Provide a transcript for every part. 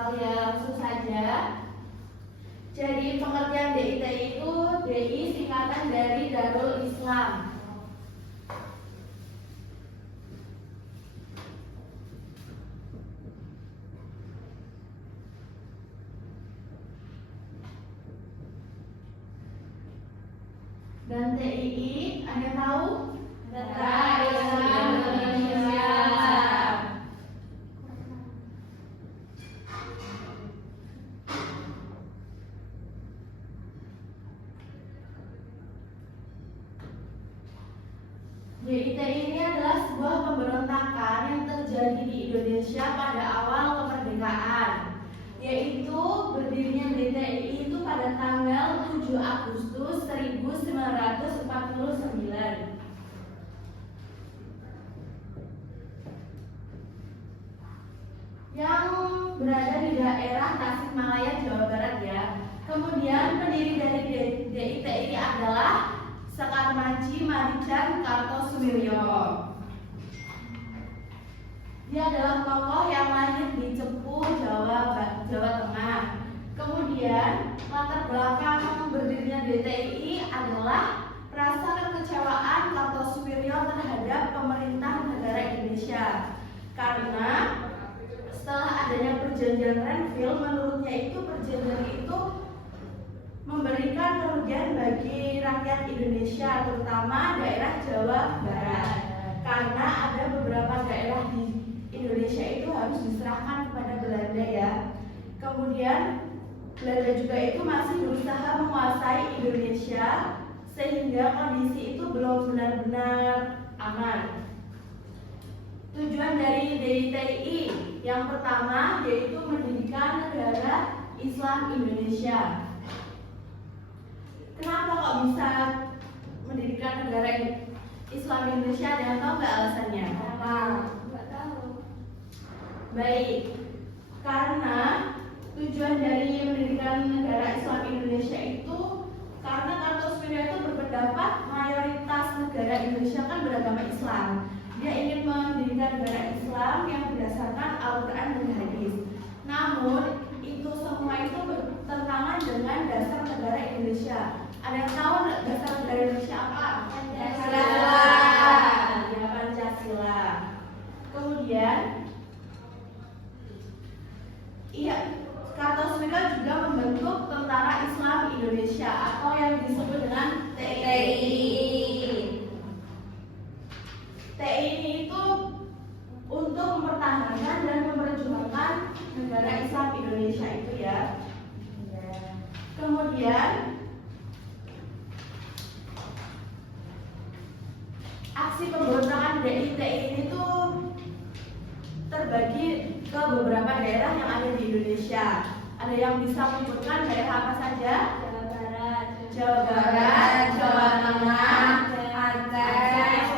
hal yang langsung saja. Jadi pengertian DITI itu DI singkatan dari Darul Islam. Dan TII, ada yang tahu? Tentara Islam Indonesia. DITI ini adalah sebuah pemberontakan yang terjadi di Indonesia pada awal kemerdekaan, yaitu berdirinya DITI itu pada tanggal 7 Agustus 1949. Yang berada di daerah Tasikmalaya, Jawa Barat ya. Kemudian pendiri dari DITI adalah Sekar Maji Marican Kartosuwiryo. Dia adalah tokoh yang lahir di Cepu, Jawa Tengah. Kemudian latar belakang berdirinya DITI adalah rasa kekecewaan Kartosuwiryo terhadap pemerintah negara Indonesia. Karena setelah adanya perjanjian Renville, menurutnya itu perjanjian itu memberikan kerugian bagi rakyat Indonesia, terutama daerah Jawa Barat. Karena ada beberapa daerah di Indonesia itu harus diserahkan kepada Belanda ya. Kemudian Belanda juga itu masih berusaha menguasai Indonesia sehingga kondisi itu belum benar-benar aman. Tujuan dari DITI yang pertama yaitu mendirikan negara Islam Indonesia. Kenapa kok bisa mendirikan negara Islam Indonesia? Ada yang tahu nggak alasannya? Kenapa? Nggak tahu. Baik, karena tujuan dari mendirikan negara Islam Indonesia itu karena Kartosuwiryo itu berpendapat mayoritas negara Indonesia kan beragama Islam. Dia ingin mendirikan negara Islam yang berdasarkan Al-Quran dan Hadis. Namun itu semua itu bertentangan dengan dasar negara Indonesia. Ada yang tahu dasar negara Indonesia apa? Pancasila. Ya, Pancasila. Kemudian, Kartosuwiryo juga membentuk Tentara Islam Indonesia atau yang disebut dengan TII. TII ini itu untuk mempertahankan dan memperjuangkan negara Islam Indonesia itu ya. Kemudian aksi pemberontakan DITI ini tuh terbagi ke beberapa daerah yang ada di Indonesia. Ada yang bisa menyebutkan daerah apa saja? Jawa Barat, Jawa Tengah, Aceh,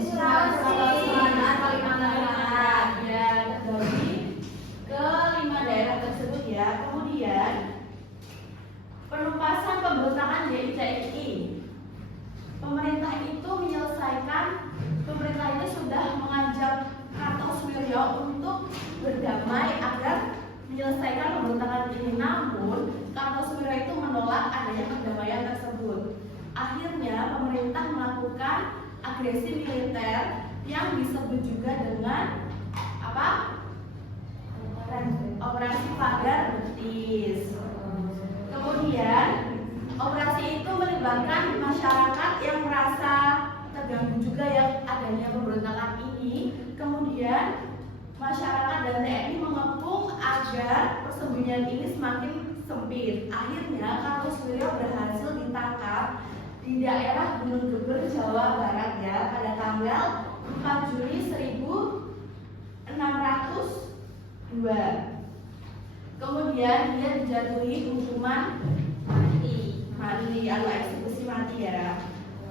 Sulawesi, Kalimantan Barat. Ya, terbagi ke 5 daerah tersebut ya. Kemudian penumpasan pemberontakan DITI. Pemerintah ini sudah mengajak Kartosuwiryo untuk berdamai agar menyelesaikan pemberontakan ini. Namun Kartosuwiryo itu menolak adanya perdamaian tersebut. Akhirnya pemerintah melakukan agresi militer yang disebut juga dengan apa? Operasi Pagar Betis. Kemudian operasi itu melibatkan masyarakat yang merasa terganggu juga yang adanya pemberontakan ini. Kemudian masyarakat dan TNI mengepung agar persembunyian ini semakin sempit. Akhirnya Kartosuwiryo berhasil ditangkap di daerah Gunung Geber, Jawa Barat ya pada tanggal 4 Juli 1602. Kemudian dia dijatuhi hukuman mati atau eksekusi mati ya.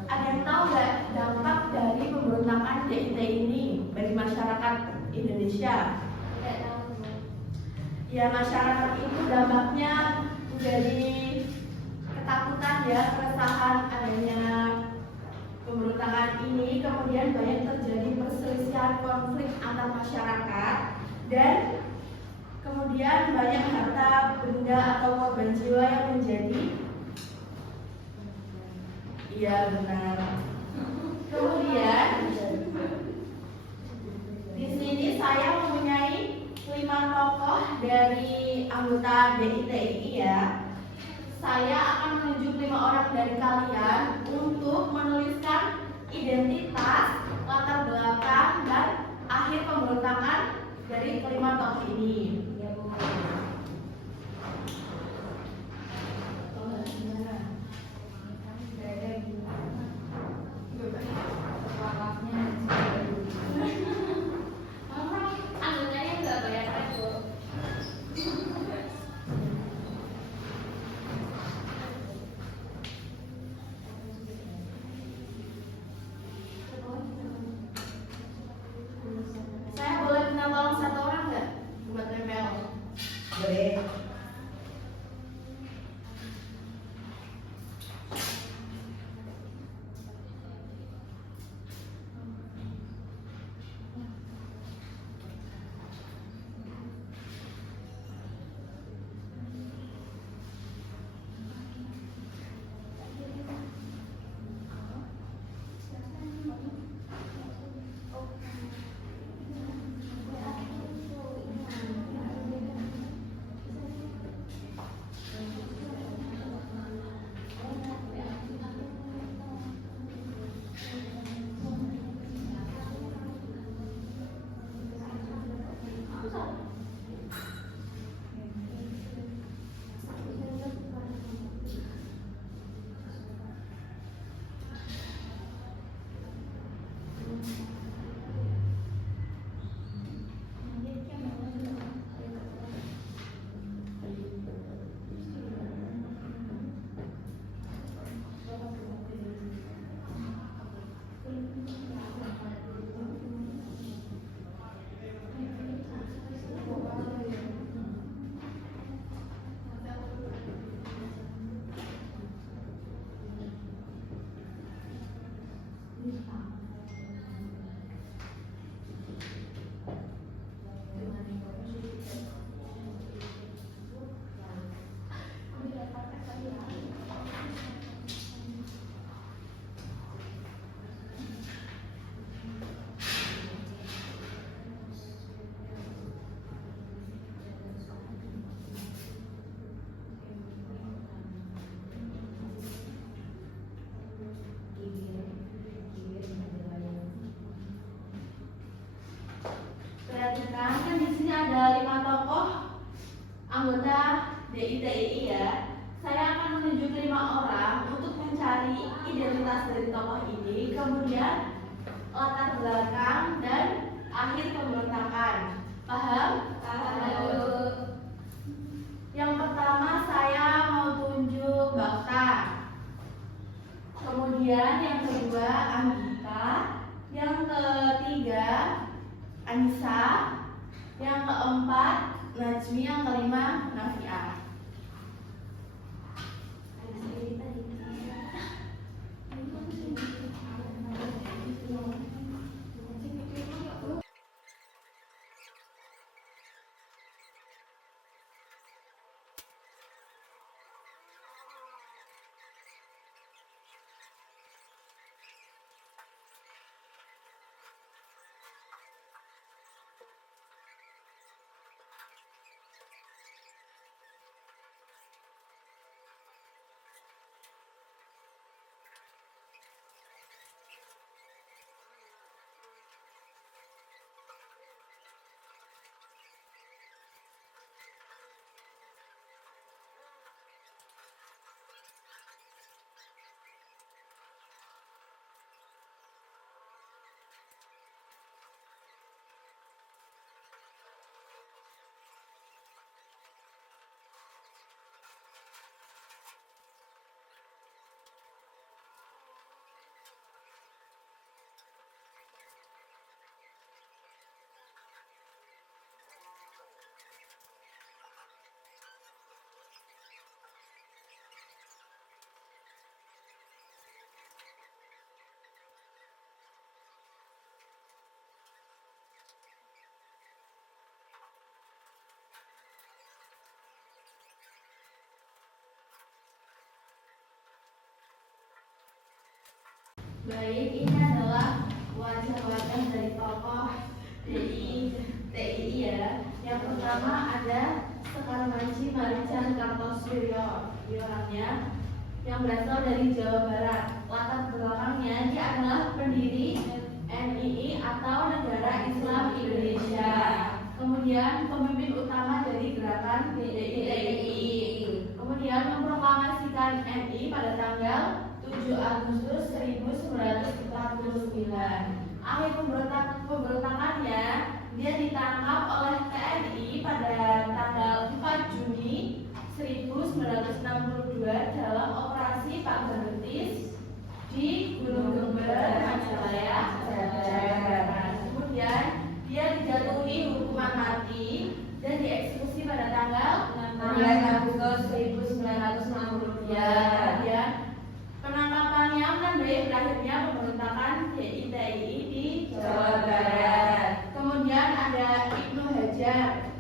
Ada yang tahu nggak dampak dari pemberontakan DITI ini bagi masyarakat Indonesia? Tidak tahu. Ya, masyarakat itu dampaknya menjadi ketakutan ya, keresahan adanya pemberontakan ini. Kemudian banyak terjadi perselisihan konflik antar masyarakat dan Kemudian banyak harta benda atau korban jiwa yang menjadi. Iya benar. Kemudian di sini saya mempunyai 5 tokoh dari anggota DITI ya. Saya akan menunjuk 5 orang dari kalian untuk menuliskan identitas, latar belakang, dan akhir pemberontakan dari kelima tokoh ini. Ya, Bu. Perhatikan, kan di sini ada 5 tokoh anggota DITI ya. Saya akan menunjuk 5 orang untuk mencari identitas dari tokoh ini, kemudian latar belakang dan akhir pemberontakan. Paham? Paham. Yang pertama saya mau tunjuk Bakta. Kemudian yang kedua Anggita. Yang ketiga Anissa, yang keempat Najmi, yang kelima Nafiah. Baik, ini adalah wajah-wajah dari tokoh TII ya. Yang pertama ada Sekar Manci Marican Kartosuwiryo, orangnya yang berasal dari Jawa Barat. Latar belakangnya dia adalah pendiri NII atau Negara Islam Indonesia. Kemudian pemimpin utama dari gerakan TII. Kemudian memproklamasikan NII pada tanggal 7 Agustus 1949. Akhir pemberontakannya, dia ditangkap oleh TNI pada tanggal 4 Juni 1962 dalam operasi Pagar Betis di Gunung Gember, Majalaya, Jawa Barat. Kemudian dia dijatuhi hukuman mati dan dieksekusi pada tanggal 16 Agustus 1962. Kemudian penangkapannya menandai berakhirnya pemberontakan TII di Jawa Barat. Kemudian ada Ibnu Hajar,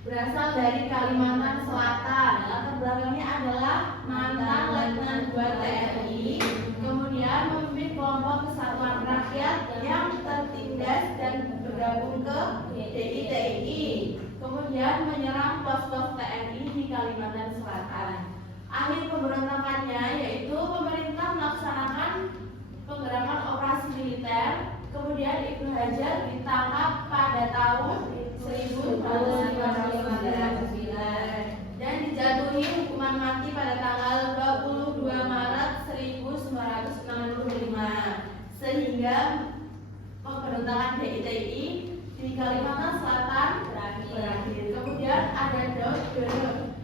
berasal dari Kalimantan Selatan. Latar belakangnya adalah mantan Letnan 2 TNI. Kemudian memimpin kelompok Kesatuan Rakyat yang tertindas dan bergabung ke TII. Kemudian menyerang pos-pos TNI di Kalimantan Selatan. Akhir pemberontakannya yaitu pemerintah melaksanakan penggerakan operasi militer. Kemudian Ibnu Hajar ditangkap pada tahun 1959 dan dijatuhi hukuman mati pada tanggal 22 Maret 1965 sehingga pemberontakan TII di Kalimantan Selatan berakhir. Kemudian ada Daud Beno.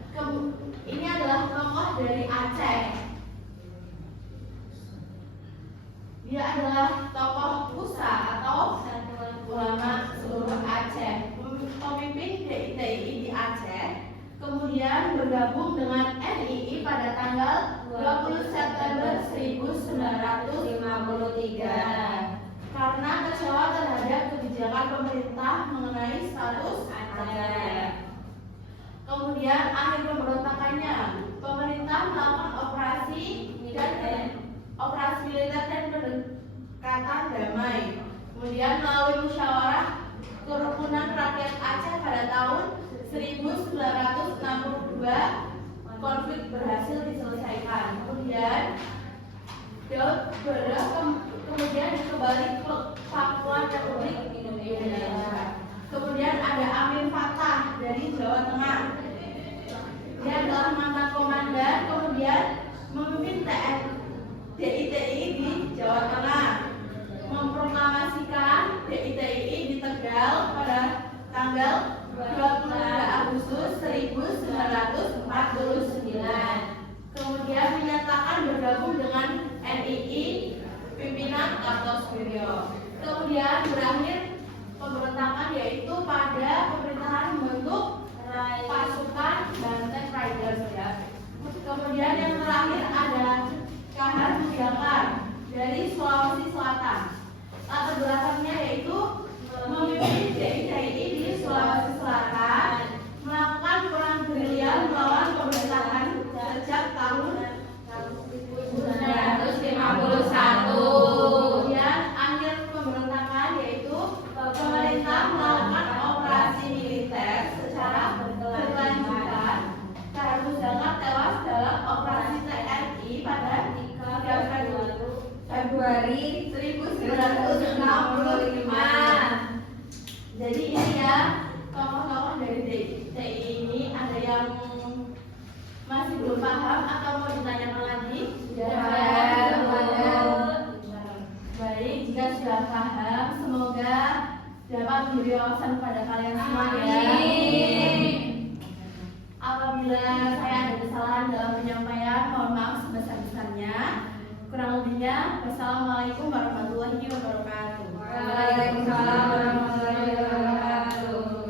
Ini adalah tokoh dari Aceh. Dia adalah tokoh PUSA atau Satuan Ulama Seluruh Aceh, pemimpin TII di Aceh. Kemudian bergabung dengan NII pada tanggal 20 September 1953 karena kecewa terhadap kebijakan pemerintah mengenai status Aceh. Kemudian akhir pemberontakannya, pemerintah melakukan operasi militer dan pendekatan damai. Kemudian melalui musyawarah kerukunan rakyat Aceh pada tahun 1962 konflik berhasil diselesaikan. Kemudian Daud Beno kemudian kembali ke Pakuan Republik Indonesia. Kemudian ada Amir Fattah dari Jawa Tengah. Dia adalah mantan komandan, kemudian memimpin TII di Jawa Tengah. Memproklamasikan TII di Tegal pada tanggal 22 Agustus 1949. Kemudian menyatakan bergabung dengan NII pimpinan Kartosuwiryo. Kemudian berakhir pemberontakan yaitu pada pemerintahan membentuk pasukan Banteng Riders ya. Kemudian yang terakhir ada Kahar Muzakar dari Sulawesi Selatan. Latar belakangnya yaitu memimpin TII di Sulawesi Selatan, melakukan perang gerilya melawan pemerintahan sejak tahun 1951. Kemudian akhir pemberontakan yaitu pemerintah melakukan operasi militer secara berkelanjutan. Kahar Muzakar tewas dalam operasi TNI pada 3 Februari 1965. Jadi ini ya tokoh-tokoh dari TII ini. Ada yang masih belum paham atau mau ditanyakan lagi? Baik, jika sudah paham, semoga dapat memberi wawasan kepada kalian semua ya. Apabila saya ada kesalahan dalam penyampaian, mohon maaf sebesar-besarnya. Kurang lebihnya, wassalamualaikum warahmatullahi wabarakatuh. Waalaikumsalam